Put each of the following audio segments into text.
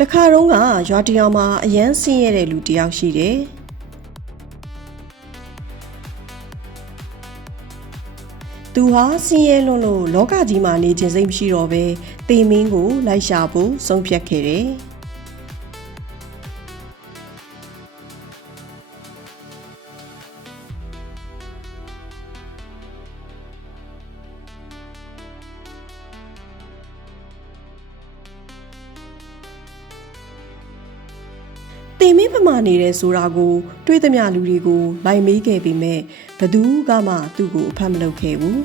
တခါတုန်းကရွာတရောင်မှာအရန်ဆင်းရဲတဲ့လူတယောက်ရှိတယ်သူဟာဆင်းရဲလွန်းလို့လောကကြီးမှာနေခြင်းစိတ်မရှိတော့ဘဲတေမင်းကိုလိုက်ရှာဖို့ဆုံးဖြတ်ခဲ့တယ်တေမင်းပမာနေတဲ့ဆိုတာကိုတွေးသမျှလူတွေကိုလိုက်မေးခဲ့ပေမဲ့ဘသူကမှသူ့ကိုအဖတ်မလုပ်ခဲ့ဘူး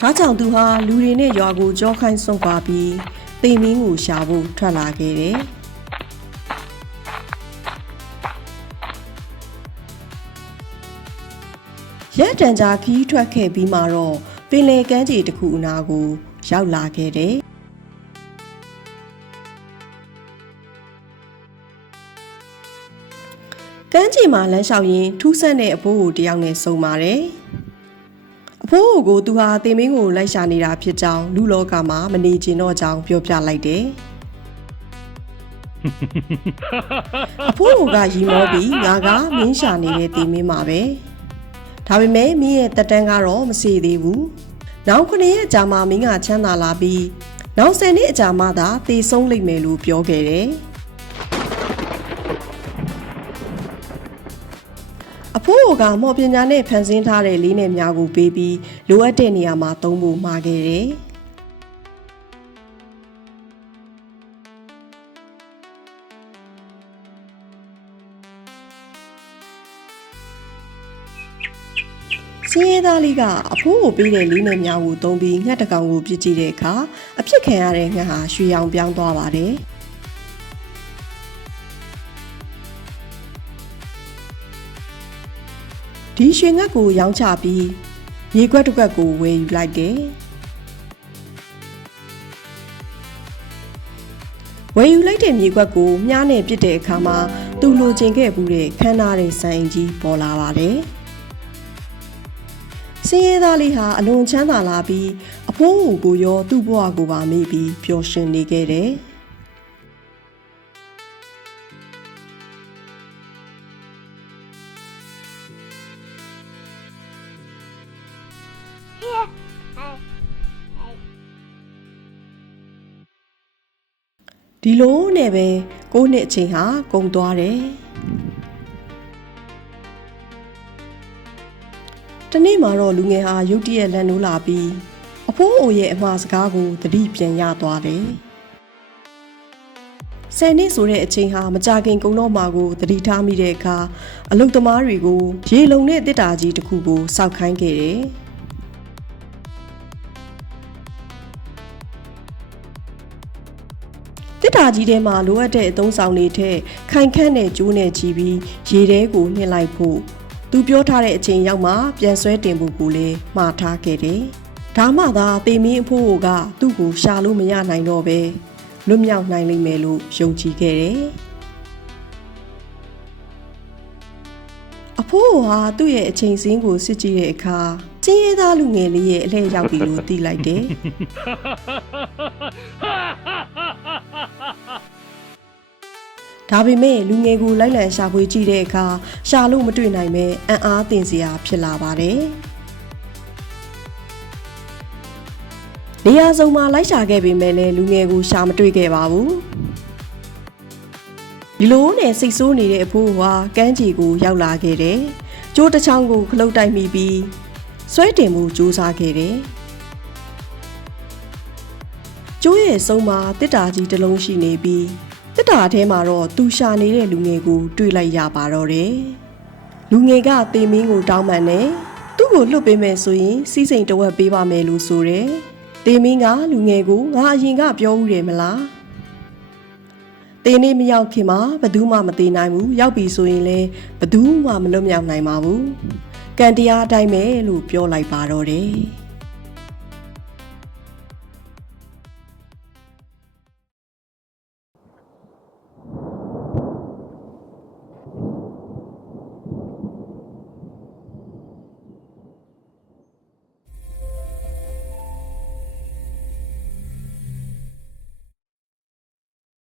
ဒါကြောင့်သူဟာလူတွေနဲ့ရွာကိုကြောခိုင်းစွန့်ခွာပြီးတေမင်းကိုရှာဖို့ထွက်လာခဲ့တယ်ရက်တန်ကြာခီးထွက်ခဲ့ပြီးမှတော့ပင်လယ်ကမ်းခြေတစ်ခုအနားကိုရောက်လာခဲ့တယ်။ကမ်းခြေမှာလမ်းလျှောက်ရင်းထူးဆန်းတဲ့အဖိုးကိုတယောက်နဲ့ဆုံပါတယ်။အဖိုးကိုသူဟာတေမင်းကိုလိုက်ရှာနေတာဖြစ်ကြောင်းလူလောကမှာမနေချင်တော့ကြောင်းပြောပြလိုက်တယ်။အဖိုးကရီမောပြီးငါကမင်းရှာနေတဲ့တေမင်းမှာပဲ။ဒါပေမဲ့မင်းရဲ့တက်တန်းကတော့မစေသေးဘူး။နောက်9ရက်အကြာမှမင်းကချမ်းသာလာပြီးနောက်10နှစ်အကြာမှသာသေဆုံးလိမ့်မယ်လို့ပြောခဲ့တယ်။အဖိုးကမော်ပညာနဲ့ဖန်ဆင်းထားတဲ့လေးနဲ့များကိုပေးပြီးလိုအပ်တဲ့နေရာမှာသုံးဖို့မှာခဲ့တယ်။စင်းရဲသားလေးကအဖိုးကိုပေးတဲ့လေးနဲ့များကိုသုံးပြီးငှက်တကောင်ကိုပြစ်ကြည့်တဲ့အခါအဖြစ်ခံရတဲ့ငှက်ဟာရွှေရောင်ပြောင်းသွားပါတယ်ဒီရွှေငှက်ကိုရောင်းချပြီးမြေခွက်တစ်ခွက်ကိုဝယ်ယူလိုက်တယ်ဝယ်ယူလိုက်တဲ့မြေခွက်ကိုမြားနဲ့ပြစ်တဲ့အခါမှာသူ့လိုချင်ခဲ့မှုတဲ့ခမ်းနားတဲ့ဆိုင်ကြီးပေါ်လာပါတယ်စင်းရဲသားလေးဟာအလွန်ချမ်းသာလာပြီးအဖိုးကိုရောသူ့ဘဝကိုပါမေ့ပြီးပျော်ရွှင်နေခဲ့တယ်ဒီလိုနဲ့ပဲ9နှစ်အချိန်ဟာကုန်သွားတယ်တနေ့မှာတော့လူငယ်ဟာရုတ်တရက်လန့်နိုးလာပြီးအဖိုးအိုရဲ့အမှားစကားကိုသတိပြန်ရသွားတယ်။10နှစ်ဆိုတဲ့အချိန်ဟာမကြခင်ကုန်တော့မှာကိုသတိထားမိတဲ့အခါအလုတ်သမားတွေကိုရေလုံတဲ့တစ်တာကြီးတစ်ခုကိုစောက်ခိုင်းခဲ့တယ်။တစ်တာကြီးထဲမှာလိုအပ်တဲ့အသုံးဆောင်တွေထက်ခိုင်ခန့်တဲ့ကျိုးနဲ့ချီပြီးရေထဲကိုနှိမ့်လိုက်ဖို့သူပြောထားတဲ့အချိန်ရောက်မှပြန်ဆွဲတင်ဖို့ကိုလည်းမှားထားခဲ့တယ်။ဒါမှသာတေမင်းအဖိုးကသူ့ကိုရှာလို့မရနိုင်တော့ပဲလွတ်မြောက်နိုင်လိမ့်မယ်လို့ယုံကြည်ခဲ့တယ်။အဖိုးဟာသူ့ရဲ့အချိန်စင်းကိုစစ်ကြည့်တဲ့အခါစင်းရဲသားလူငယ်လေးရဲ့အလှည့်ရောက်ပြီလို့သိလိုက်တယ်။ဒါပေမဲ့လူငယ်ကိုလိုက်လံရှာဖွေကြည့်တဲ့အခါရှာလို့မတွေ့နိုင်ပဲအံ့အားသင့်စရာဖြစ်လာပါတယ်။နေရာစုံမှာလိုက်ရှာခဲ့ပေမဲ့လည်းလူငယ်ကိုရှာမတွေ့ခဲ့ပါဘူး။ဒီလိုနဲ့စိတ်ဆိုးနေတဲ့အဖိုးကကမ်းခြေကိုရောက်လာခဲ့တယ်။ကျိုးတစ်ချောင်းကိုခလုတ်တိုက်မိပြီးဆွဲတင်မှုစူးစမ်းခဲ့တယ်။ကျိုးရဲ့ဆုံးမှာတစ်တာကြီးတစ်လုံးရှိနေပြီးတစ်တာထဲမှာတော့သူရှာနေတဲ့လူငယ်ကိုတွေ့လိုက်ရပါတော့တယ်။လူငယ်ကတေမင်းကိုတောင်းပန်တယ်။သူ့ကိုလွတ်ပေးမယ်ဆိုရင်စီးစိမ်တဝက်ပေးပါမယ်လို့ဆိုတယ်။တေမင်းကလူငယ်ကိုငါအရင်ကပြောဦးတယ်မလား။တေနေမရောက်ခင်မှာဘသူမှမသေးနိုင်ဘူး။ရောက်ပြီဆိုရင်လည်းဘသူမှမလွတ်မြောက်နိုင်ပါဘူး။ကံတရားအတိုင်းပဲလို့ပြောလိုက်ပါတော့တယ်။